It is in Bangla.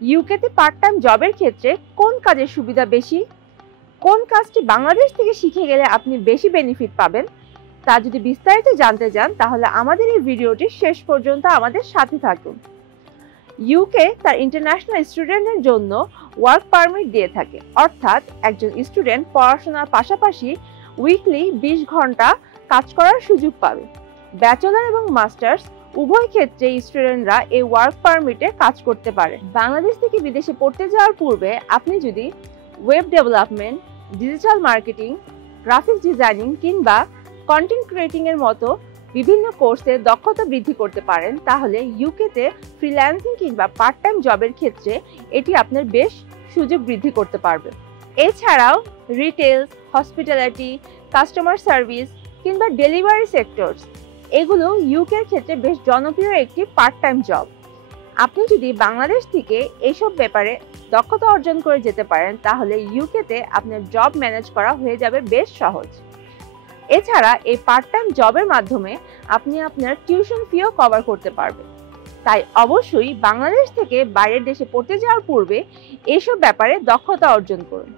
ইউকেতে পার্ট টাইম জবের ক্ষেত্রে কোন কাজের সুবিধা বেশি, কোন কাজটি বাংলাদেশ থেকে শিখে গেলে আপনি বেশি বেনিফিট পাবেন, তা যদি বিস্তারিত জানতে চান তাহলে আমাদের এই ভিডিওটি শেষ পর্যন্ত আমাদের সাথে থাকুন। ইউকে তার ইন্টারন্যাশনাল স্টুডেন্টের জন্য ওয়ার্ক পারমিট দিয়ে থাকে, অর্থাৎ একজন স্টুডেন্ট পড়াশোনার পাশাপাশি উইকলি 20 ঘন্টা কাজ করার সুযোগ পাবে। ব্যাচেলর এবং মাস্টার্স উভয় ক্ষেত্রে স্টুডেন্টরা এই ওয়ার্ক পারমিটে কাজ করতে পারে। বাংলাদেশ থেকে বিদেশে পড়তে যাওয়ার পূর্বে আপনি যদি web development, digital marketing, graphics designing কিংবা কন্টেন্ট ক্রিয়েটিং এর মতো বিভিন্ন কোর্সে দক্ষতা বৃদ্ধি করতে পারেন, তাহলে ইউকেতে ফ্রিল্যান্সিং কিংবা পার্ট টাইম জবের ক্ষেত্রে এটি আপনার বেশ সুযোগ বৃদ্ধি করতে পারবে। এছাড়াও রিটেল, হসপিটালিটি, কাস্টমার সার্ভিস কিংবা ডেলিভারি সেক্টরস, এগুলো ইউকের ক্ষেত্রে বেশ জনপ্রিয় একটি পার্ট টাইম জব। আপনি যদি বাংলাদেশ থেকে এইসব ব্যাপারে দক্ষতা অর্জন করে যেতে পারেন, তাহলে ইউকেতে আপনার জব ম্যানেজ করা হয়ে যাবে বেশ সহজ। এছাড়া এই পার্ট টাইম জবের মাধ্যমে আপনি আপনার টিউশন ফিও কভার করতে পারবেন। তাই অবশ্যই বাংলাদেশ থেকে বাইরের দেশে পড়তে যাওয়ার পূর্বে এসব ব্যাপারে দক্ষতা অর্জন করুন।